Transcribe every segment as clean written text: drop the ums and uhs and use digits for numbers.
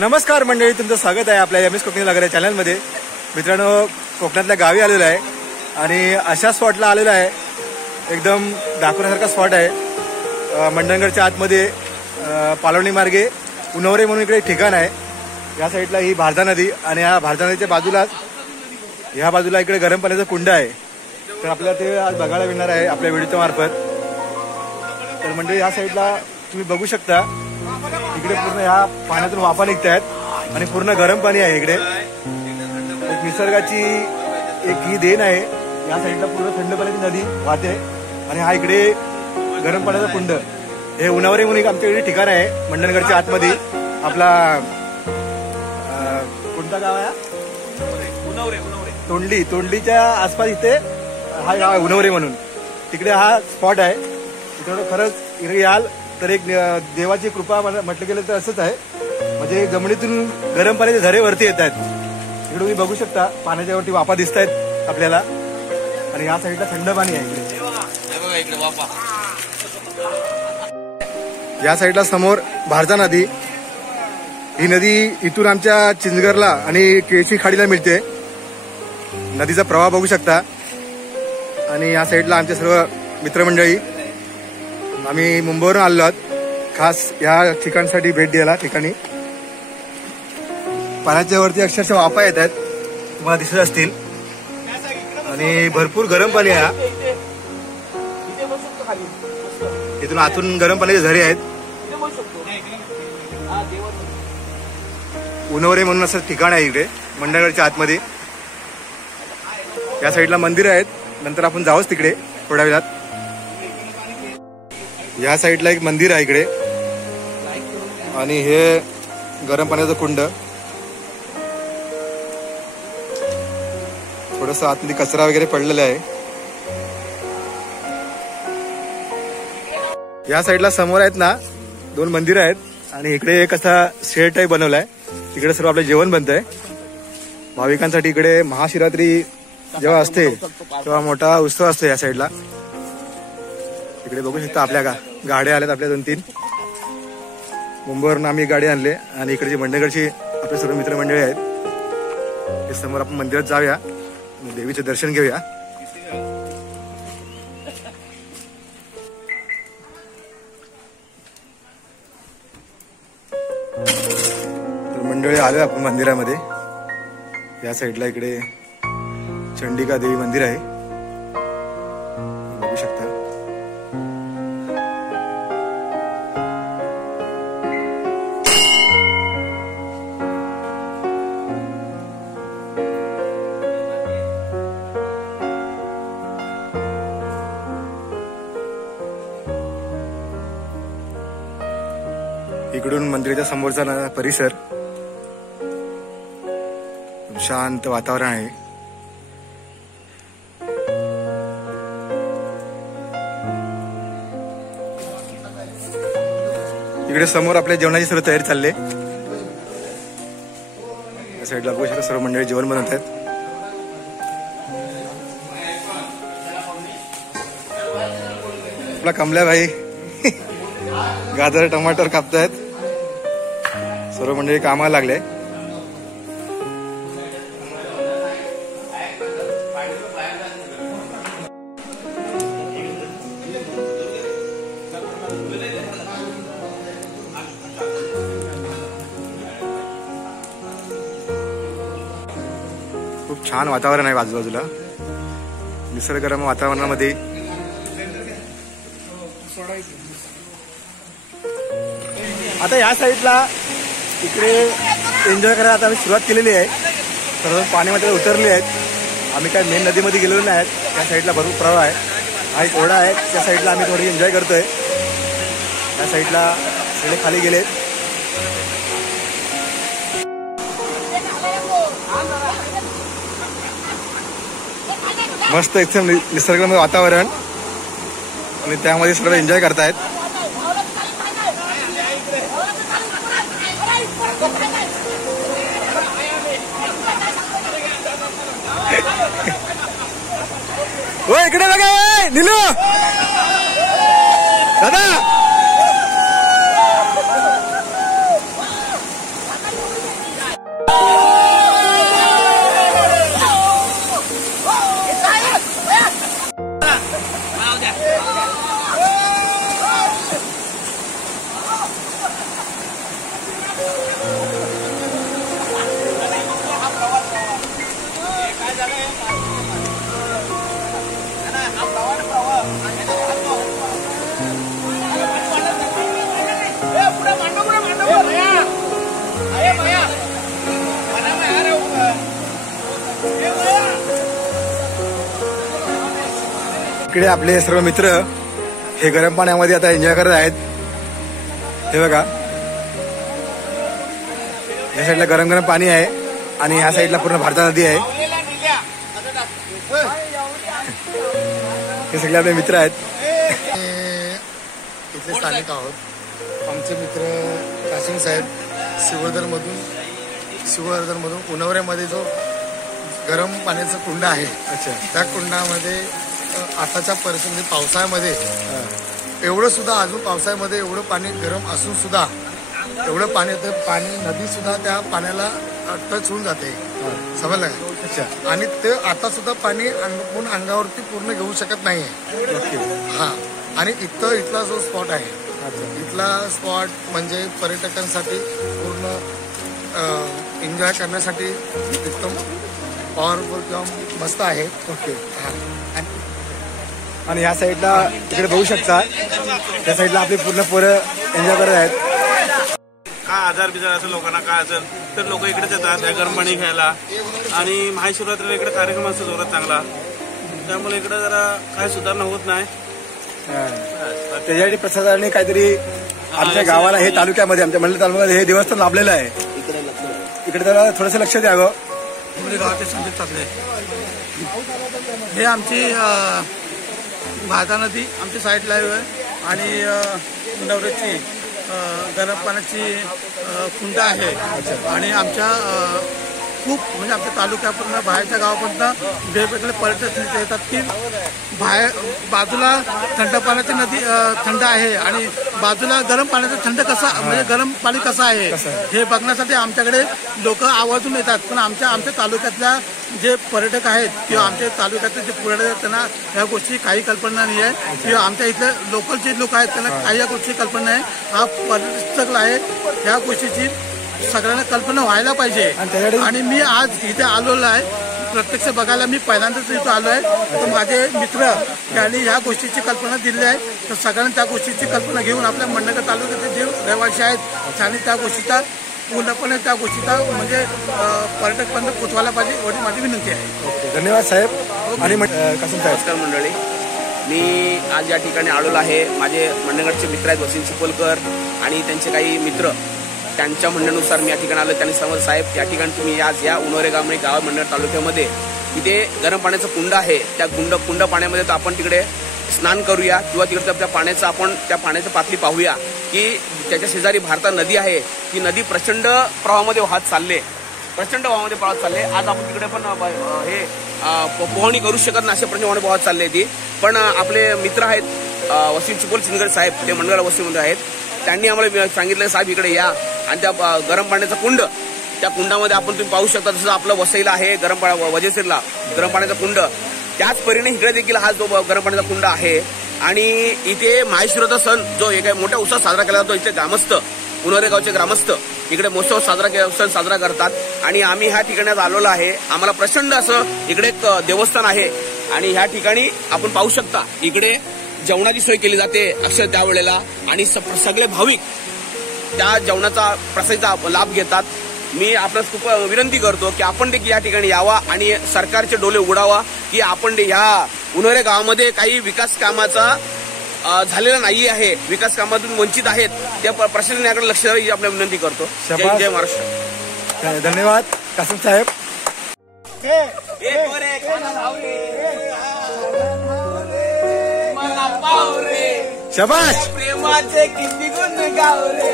नमस्कार मंडळी, तुमचं स्वागत आहे आपल्या एम एस कोकणी नगर या चॅनलमध्ये. मित्रांनो, कोकणातल्या गावी आलेलो आहे आणि अशा स्पॉटला आलेलो आहे. एकदम दाखवण्यासारखा स्पॉट आहे. मंडणगडच्या आतमध्ये पालवणी मार्गे उनवरे म्हणून इकडे एक ठिकाण आहे. या साईडला ही भारदा नदी आणि या भारदा नदीच्या बाजूलाच ह्या बाजूला इकडे गरम पाण्याचं कुंड आहे. तर आपल्याला ते आज बघायला मिळणार आहे आपल्या व्हिडिओच्या मार्फत. तर मंडळी, या साईडला तुम्ही बघू शकता, इकडे पूर्ण ह्या पाण्यातून वाफा निघत आहेत आणि पूर्ण गरम पाणी आहे. इकडे एक निसर्गाची एक ही देण आहे. या साईडला पूर्ण थंड पाण्याची नदी वाहते आणि हा इकडे गरम पाण्याचा कुंड. हे उन्हावरे म्हणून एक आमच्या इकडे ठिकाण आहे मंडणगडच्या आतमध्ये. आपला कोणता गाव आहे? तोंडलीच्या आसपास इथे हा गाव आहे उन्हावरे म्हणून. तिकडे हा स्पॉट आहे. तिकडे खरंच इकडे याल तर एक देवाची कृपा म्हटलं गेलं तर असंच आहे. म्हणजे जमिनीतून गरम पाण्याचे झरे वरती येत आहेत. इकडे तुम्ही बघू शकता, पाण्याच्या वरती वाफा दिसत आहेत आपल्याला आणि या साईडला थंड पाणी आहे. इकडे या साईडला समोर भारदा नदी. ही नदी इथून आमच्या चिंचगरला आणि केळशी खाडीला मिळते. नदीचा प्रवाह बघू शकता. आणि या साईडला आमचे सर्व मित्रमंडळी, आम्ही मुंबईवरून आलो आहोत खास या ठिकाणसाठी भेट द्यायला. ठिकाणी पाण्याच्या वरती अक्षरशः वाफा येत आहेत, तुम्हाला दिसत असतील, आणि भरपूर गरम पाणी आहे. इथून आतून गरम पाण्याचे झरे आहेत. उन्हवरे म्हणून असं ठिकाण आहे इकडे मंडणगडच्या आतमध्ये. या साईडला मंदिर आहेत, नंतर आपण जाऊच तिकडे थोड्या वेळात. या साईडला एक मंदिर आहे इकडे आणि हे गरम पाण्याचं कुंड. थोडस आतमध्ये कचरा वगैरे पडलेला आहे. या साईडला समोर आहेत ना 2 मंदिर आहेत आणि इकडे एक असा शेड टाईप बनवलाय. इकडे सर्व आपलं जेवण बनतंय भाविकांसाठी. इकडे महाशिवरात्री जेव्हा असते तेव्हा मोठा उत्सव असतो या साईडला. इकडे बघू शकता आपल्या गाड्या आल्यात आपल्या 2-3. मुंबईवरून आम्ही गाडी आणले आणि इकडची मंडणगडची आपले सर्व मित्रमंडळी आहेत. हे समोर आपण मंदिरात जाऊया, देवीचे दर्शन घेऊया. तर मंडळी आले आपण मंदिरामध्ये. या साईडला इकडे चंडिका देवी मंदिर आहे, बघू शकता. इकडून मंदिराच्या समोरचा परिसर, शांत वातावरण आहे. इकडे समोर आपल्या जेवणाची सर्व तयारी चालली. या साईडला बघू शकता सर्व मंडळी जेवण बनवत आहेत. आपला कमल्या भाई गाजर टमाटर कापतायत. सर्व मंडळी कामाला लागले. खूप छान वातावरण आहे आजूबाजूला. निसर्गरम्य वातावरणामध्ये आता या साईडला इकडे एन्जॉय करायला आता आम्ही सुरुवात केलेली आहे. सर्व पाण्यामध्ये उतरले आहेत. आम्ही काय मेन नदीमध्ये गेलेलो नाही आहेत. त्या साईडला भरपूर प्रवाह आहे. हा एक ओढा आहे, त्या साईडला आम्ही थोडी एन्जॉय करतोय. त्या साईडला सगळे खाली गेलेत. मस्त एकदम निसर्गरम्य वातावरण आणि त्यामध्ये सर्व एन्जॉय करतायत. ओ इकडे बघा निलू दादा. इकडे आपले सर्व मित्र हे गरम पाण्यामध्ये आता एन्जॉय करत आहेत. हे बघा, या साईडला गरम गरम पाणी आहे आणि ह्या साईडला पूर्ण भारता नदी आहे. हे सगळे आपले मित्र आहेत. इथले स्थानिक आहोत. आमचे मित्र कासिम साहेब शिववर्धनमधून उन्हावऱ्यामध्ये जो गरम पाण्याचा कुंड आहे, अच्छा, त्या कुंडामध्ये आताच्या परिस्थितीमध्ये पावसाळ्यामध्ये एवढं सुद्धा, अजून पावसाळ्यामध्ये एवढं पाणी गरम असून सुद्धा एवढं पाणी येतं, पाणी नदी सुद्धा त्या पाण्याला टच होऊन जाते, समजलं का? अच्छा. आणि ते आता सुद्धा पाणी पूर्ण अंगावरती पूर्ण घेऊ शकत नाहीये. हा, आणि इथला जो स्पॉट आहे, इथला स्पॉट म्हणजे पर्यटकांसाठी पूर्ण एन्जॉय करण्यासाठी एकदम पॉवरफुल किंवा मस्त आहे. ओके. आणि ह्या साईडला तिकडे बघू शकता, त्या साईडला आपली पूर्ण पोरं एन्जॉय करत आहेत. काय आजार बिजार असेल लोकांना, काय असेल तर लोक इकडेच येतात गरम पाणी घ्यायला. आणि महाशिवरात्रीला इकडे कार्यक्रम असतो जोरात चांगला, त्यामुळे इकडे जरा काय सुधारणा होत नाही. त्याच्यासाठी प्रशासनाने काहीतरी आमच्या गावाला, हे तालुक्यामध्ये, आमच्या मंडळ तालुक्यामध्ये हे देवस्थान लाभलेलं आहे, इकडे जरा थोडंसं लक्ष द्यावं. गावाचे संदीप चाकले, हे आमची भारता नदी आमची साईड लाईव्ह आहे आणि उन्हावऱ्याची गरम पाण्याची कुंड आहे. आणि आमच्या खूप म्हणजे आमच्या तालुक्यापर्यंत बाहेरच्या गावापर्यंत वेगवेगळे पर्यटक इथे येतात की बाजूला थंड पाण्याची नदी थंड आहे आणि बाजूला गरम पाण्याचं थंड कसा, म्हणजे गरम पाणी कसं आहे हे बघण्यासाठी आमच्याकडे लोक आवर्जून येतात. पण आमच्या तालुक्यातल्या जे पर्यटक आहेत किंवा आमच्या तालुक्यातले जे पर्यटक, त्यांना ह्या गोष्टी काही कल्पना नाही आहे, किंवा आमच्या इथले लोकल जे लोक आहेत त्यांना काही या गोष्टी कल्पना नाही. हा पर्यटक आहे, ह्या गोष्टीची सगळ्यांना कल्पना व्हायला पाहिजे. आणि मी आज इथे आलेलो आहे, प्रत्यक्ष बघायला मी पहिल्यांदाच इथं आलो आहे. तर माझे मित्र यांनी ह्या गोष्टीची कल्पना दिली आहे, तर सगळ्यांनी त्या गोष्टीची कल्पना घेऊन आपल्या मंडणगड तालुक्याचे जे रहिवासी आहेत त्यांनी त्या गोष्टीचा पूर्णपणे त्या गोष्टीचा म्हणजे पर्यटकांना पोचवायला पाहिजे, एवढी माझी विनंती आहे. धन्यवाद साहेब. आणि कासिम साहेब, नमस्कार मंडळी, मी आज या ठिकाणी आलेलो आहे. माझे मंडणगडचे मित्र आहेत वसीम चिपळकर आणि त्यांचे काही मित्र, त्यांच्या म्हणण्यानुसार मी या ठिकाणी आलो. त्यांनी समज साहेब, या ठिकाणी तुम्ही आज या उन्हावरे गाव मंडणगड तालुक्यामध्ये इथे गरम पाण्याचं कुंड आहे, त्या कुंड पाण्यामध्ये तर आपण तिकडे स्नान करूया किंवा तिकडे त्या पाण्याचं आपण त्या पाण्याची पातळी पाहूया की त्याच्या शेजारी भारता नदी आहे, ती नदी प्रचंड प्रवाहामध्ये वाहत चालले. आज आपण तिकडे पण हे पोहणी करू शकत नाही, अशा प्रमाणे वाहत चालले ती. पण आपले मित्र आहेत वसीम चिपळ सिंगर साहेब, ते मंडळाला वसीमध्ये आहेत, त्यांनी आम्हाला सांगितलं साहेब इकडे या आणि त्या गरम पाण्याचा कुंड, त्या कुंडामध्ये आपण तुम्ही पाहू शकता. जसं आपलं वसईला आहे वजेसीरला गरम पाण्याचा कुंड, त्याच परीने इकडे देखील हा जो गरम पाण्याचा कुंड आहे. आणि इथे महाशिवरात्र सण जो एक मोठ्या उत्सव साजरा केला जातो, इथे ग्रामस्थ, उन्हावरे गावचे ग्रामस्थ इकडे महोत्सव सण साजरा करतात. आणि आम्ही ह्या ठिकाणी आलेलो आहे. आम्हाला प्रचंड असं इकडे एक देवस्थान आहे आणि ह्या ठिकाणी आपण पाहू शकता इकडे जेवणाची सोय केली जाते अक्षर त्यावेळेला, आणि सगळे भाविक त्या जेवणाचा प्रसादाचा लाभ घेतात. मी आपल्याला खूप विनंती करतो की आपण देखील या ठिकाणी यावा आणि सरकारचे डोळे उघडावा की आपण ह्या उन्हावरे गावामध्ये काही विकास कामाचा झालेला नाही आहे, विकास कामातून वंचित आहेत, त्या प्रशासनाकडे लक्ष द्यावे ही आपल्याला विनंती करतो. जय महाराष्ट्र. धन्यवाद कासिम साहेब. शाबाश. प्रेमाचे किती गुण गावरे,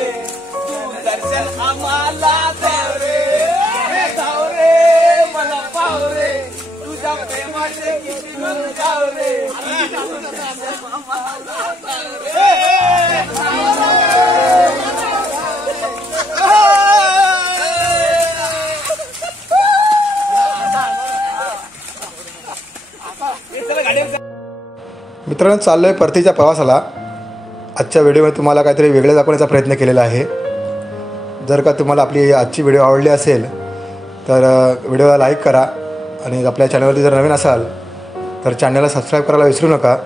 दर्शन आम्हाला धावरे, मला पावरे, तुझ्या प्रेमाचे किती गुण गावरे. मित्रांनो, चाललोय परतीच्या प्रवासाला. आजच्या व्हिडिओमध्ये तुम्हाला काहीतरी वेगळं दाखवण्याचा प्रयत्न केलेला आहे. जर का तुम्हाला आपली आजची व्हिडिओ आवडली असेल तर व्हिडिओला लाईक करा आणि आपल्या चॅनलवरती जर नवीन असाल तर चॅनलला सबस्क्राईब करायला विसरू नका.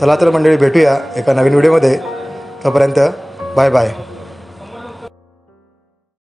चला तर मंडळी, भेटूया एका नवीन व्हिडिओमध्ये. तोपर्यंत बाय बाय.